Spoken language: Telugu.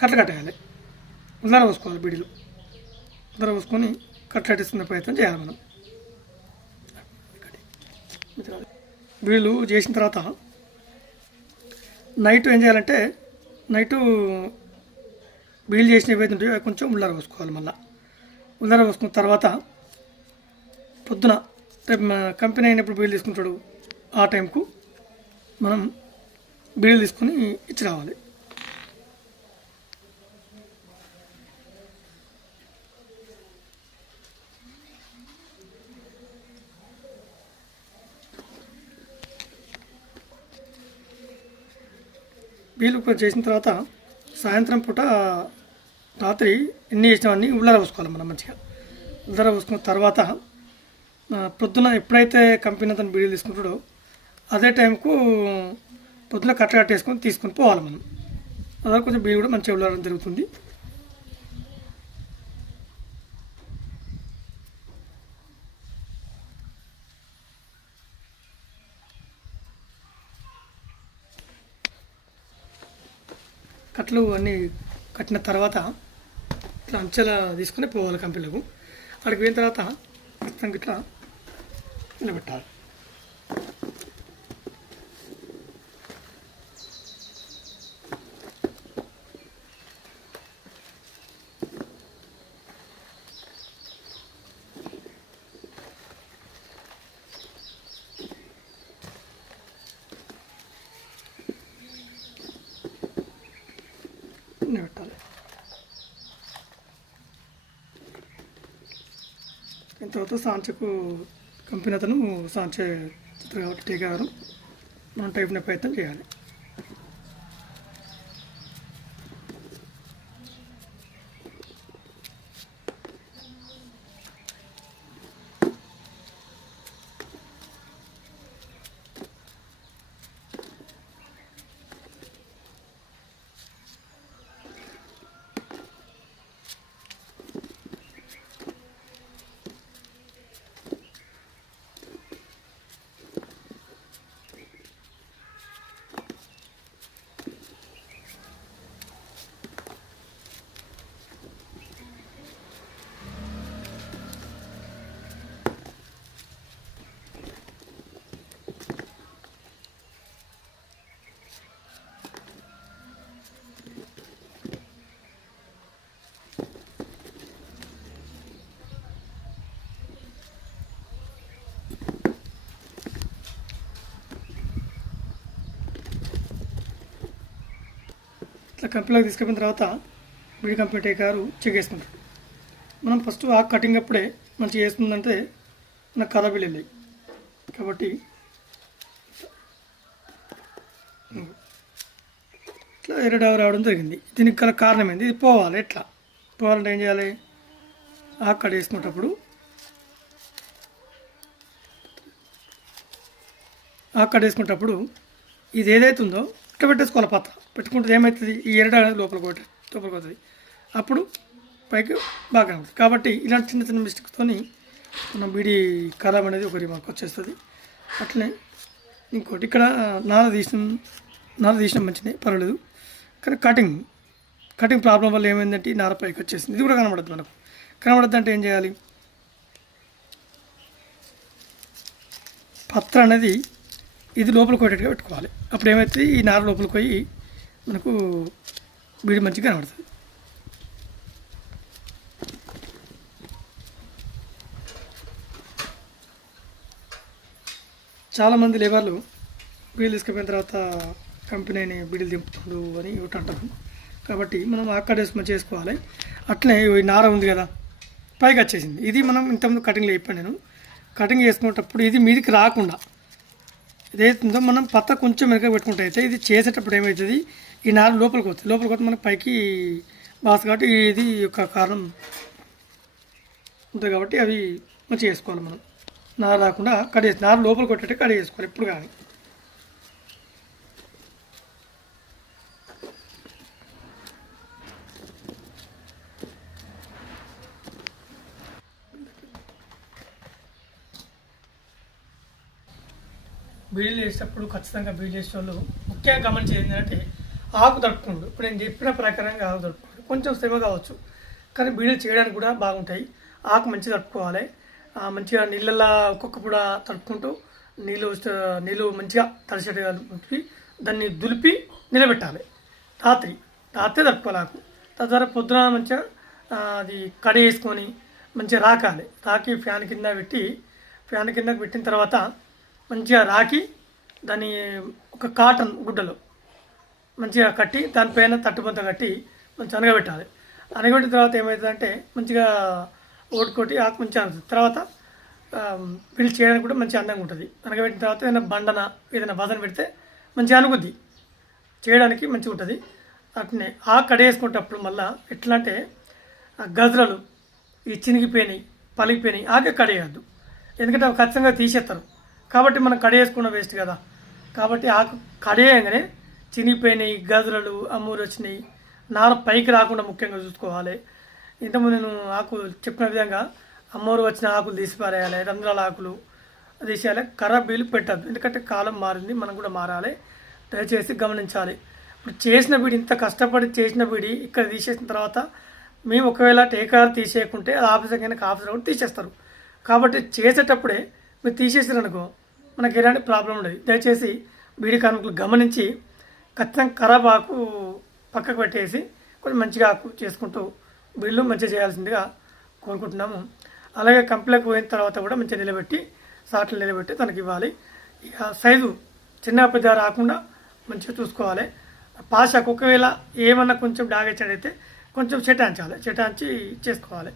కట్టలు కట్టేయాలి. ఉదర పోసుకోవాలి బీడీలు. ఉదర పోసుకొని కట్టేస్తున్న ప్రయత్నం చేయాలి మనం. బీడీలు చేసిన తర్వాత నైట్ ఏం చేయాలంటే నైటు బీడీలు చేసిన ఏవైతే ఉంటాయో అవి కొంచెం ఉల్లార పోసుకోవాలి. మళ్ళీ ఉల్లార పోసుకున్న తర్వాత పొద్దున రేపు కంపెనీ అయినప్పుడు బీడీలు తీసుకుంటాడు ఆ టైంకు మనం బీడీలు తీసుకొని ఇచ్చి రావాలి. బీలు చేసిన తర్వాత సాయంత్రం పూట రాత్రి ఎన్ని చేసినవన్నీ ఉల్లార పోసుకోవాలి మనం మంచిగా. ఉల్లార పోసుకున్న తర్వాత పొద్దున ఎప్పుడైతే కంపెనీ అతను బీడీలు తీసుకుంటాడో అదే టైంకు పొద్దున కట్టేసుకొని తీసుకొని పోవాలి మనం. అదే కొంచెం బీడీ కూడా మంచిగా ఉల్లారం జరుగుతుంది. కట్టలు అన్నీ కట్టిన తర్వాత ఇట్లా అంచెలా తీసుకుని పోవాలి కంపెనీలకు. అక్కడికి పోయిన తర్వాత ఖచ్చితంగా ఇట్లా నిలబెట్టాలి. పెట్టాలి. తర్వాత సాంచకు కంపెనీ అతను సాంచే చిత్ర కాబట్టి టీకారు మనం టైప్నే ప్రయత్నం చేయాలి. ఇట్లా కంపెనీలోకి తీసుకెళ్ళిన తర్వాత బీడీ కంపెనీ టేకారు చెక్ చేసుకుంటాడు. మనం ఫస్ట్ ఆ కటింగ్ అప్పుడే మంచిగా వేస్తుందంటే మనకు ఖరాబీలు వెళ్ళాయి కాబట్టి ఇట్లా ఎర్రడాగు రావడం జరిగింది. దీనికి గల కారణం ఏంది? ఇది పోవాలి. ఎట్లా పోవాలంటే ఏం చేయాలి? ఆ కట్ వేసుకునేటప్పుడు ఇది ఏదైతే ఉందో ఇట్లా పెట్టేసుకోవాలి. పాత్ర పెట్టుకుంటే ఏమవుతుంది? ఈ ఎరడ లోపలికి పోతుంది. అప్పుడు పైకి బాగా ఉంటుంది. కాబట్టి ఇలాంటి చిన్న చిన్న మిస్టేక్స్తో మనం బీడీ ఖరాబ్ అనేది ఒకటి మనకు వచ్చేస్తుంది. అట్లనే ఇంకోటి ఇక్కడ నార తీసిన మంచిదే, పర్వాలేదు. కానీ కటింగ్ ప్రాబ్లం వల్ల ఏమైందంటే ఈ నార పైకి వచ్చేసింది. ఇది కూడా కనబడద్దు. మనకు కనబడద్దు అంటే ఏం చేయాలి? పత్ర అనేది ఇది లోపలికి పోయేటట్టుగా పెట్టుకోవాలి. అప్పుడు ఏమవుతుంది? ఈ నార లోపలికి పోయి మనకు బీడి మంచిగా కనబడుతుంది. చాలామంది లేబర్లు బీడీలు తీసుకుపోయిన తర్వాత కంపెనీని బీడీలు దింపుతుండు అని ఒకటి అంటారు. కాబట్టి మనం అక్కడ వేసుకొని చేసుకోవాలి. అట్లనే ఈ నార ఉంది కదా పైకి వచ్చేసింది. ఇది మనం ఇంతకుముందు కటింగ్లో చెప్పాను నేను. కటింగ్ చేసుకునేటప్పుడు ఇది మీదికి రాకుండా ఏదైతుందో మనం పత్త కొంచెం వెనక పెట్టుకుంటే అయితే ఇది చేసేటప్పుడు ఏమవుతుంది? ఈ నార లోపలికి వస్తే మనకు పైకి బాస్ కాబట్టి ఇది యొక్క కారణం ఉంటుంది. కాబట్టి అవి మంచిగా చేసుకోవాలి. మనం నార రాకుండా నార లోపలికి కొట్టేట్టు కట్ చేసుకోవాలి ఎప్పుడు కానీ. బీడీలు చేసేటప్పుడు ఖచ్చితంగా బీడీలు చేసే వాళ్ళు ముఖ్యంగా గమనించేది ఏంటంటే ఆకు తడుపుకోండు. ఇప్పుడు నేను చెప్పిన ప్రకారంగా ఆకు తడుపుకోండి. కొంచెం శ్రమ కావచ్చు, కానీ బీడీలు చేయడానికి కూడా బాగుంటాయి. ఆకు మంచిగా తడుపుకోవాలి. మంచిగా నీళ్ళల్లో ఒక్కొక్క పూట తడుపుకుంటూ నీళ్ళు మంచిగా తడిసేట్టుగా ఉంచి దాన్ని దులిపి నిలబెట్టాలి. రాత్రి తడుపుకోవాలి ఆకు. తద్వారా పొద్దున మంచిగా అది కడి వేసుకొని మంచిగా రాకాలి. రాకి ఫ్యాన్ కింద పెట్టిన తర్వాత మంచిగా రాకి దాన్ని ఒక కాటన్ గుడ్డలో మంచిగా కట్టి దానిపైన తట్టుబంత కట్టి మంచిగా అనగబెట్టాలి. అనగబెట్టిన తర్వాత ఏమవుతుందంటే మంచిగా ఓటుకొట్టి ఆకు మంచిగా అనుతుంది. తర్వాత బిల్డ్ చేయడానికి కూడా మంచిగా అందంగా ఉంటుంది. అనగబెట్టిన తర్వాత ఏదైనా బండన ఏదైనా బదన పెడితే మంచిగా అనుకుద్ది, చేయడానికి మంచిగా ఉంటుంది. అట్నే ఆకు కడేసుకునేటప్పుడు మళ్ళీ ఎట్లా అంటే గజరలు ఈ చినిగిపోయినాయి, పలిగిపోయినాయి ఆకే కడేయద్దు. ఎందుకంటే అవి ఖచ్చితంగా తీసేస్తారు. కాబట్టి మనం కడేసుకున్న వేస్ట్ కదా. కాబట్టి ఆకు కడేయంగానే చినిగిపోయినాయి, గజరలు అమ్మూరు వచ్చినాయి, నార పైకి రాకుండా ముఖ్యంగా చూసుకోవాలి. ఇంతకుముందు నేను ఆకు చెప్పిన విధంగా అమ్మూరు వచ్చిన ఆకులు తీసిపారేయాలి, రంధ్రాల ఆకులు తీసేయాలి. ఖరాబీలు పెట్టద్దు, ఎందుకంటే కాలం మారింది, మనం కూడా మారాలి. దయచేసి గమనించాలి. ఇప్పుడు చేసిన బీడి, ఇంత కష్టపడి చేసిన బీడి ఇక్కడ తీసేసిన తర్వాత మేము ఒకవేళ టేకార్ తీసేయకుంటే అది ఆఫీసర్ కనుక ఆఫీసర్ కూడా తీసేస్తారు. కాబట్టి చేసేటప్పుడే మీరు తీసేసారనుకో మనకి ఎలాంటి ప్రాబ్లం ఉండదు. దయచేసి బీడీ కార్మికులు గమనించి ఖచ్చితంగా ఖరాబ్ ఆకు పక్కకు పెట్టేసి కొంచెం మంచిగా ఆకు చేసుకుంటూ బిల్లు మంచిగా చేయాల్సిందిగా కోరుకుంటున్నాము. అలాగే కంపెనీలకు పోయిన తర్వాత కూడా మంచిగా నిలబెట్టి సాట్లు నిలబెట్టి తనకి ఇవ్వాలి. ఇక సైజు చిన్న పెద్ద రాకుండా మంచిగా చూసుకోవాలి. పాషాకు ఒకవేళ ఏమన్నా కొంచెం డాగేసినట్టయితే కొంచెం చెటాంచాలి, చెటాంచి చేసుకోవాలి.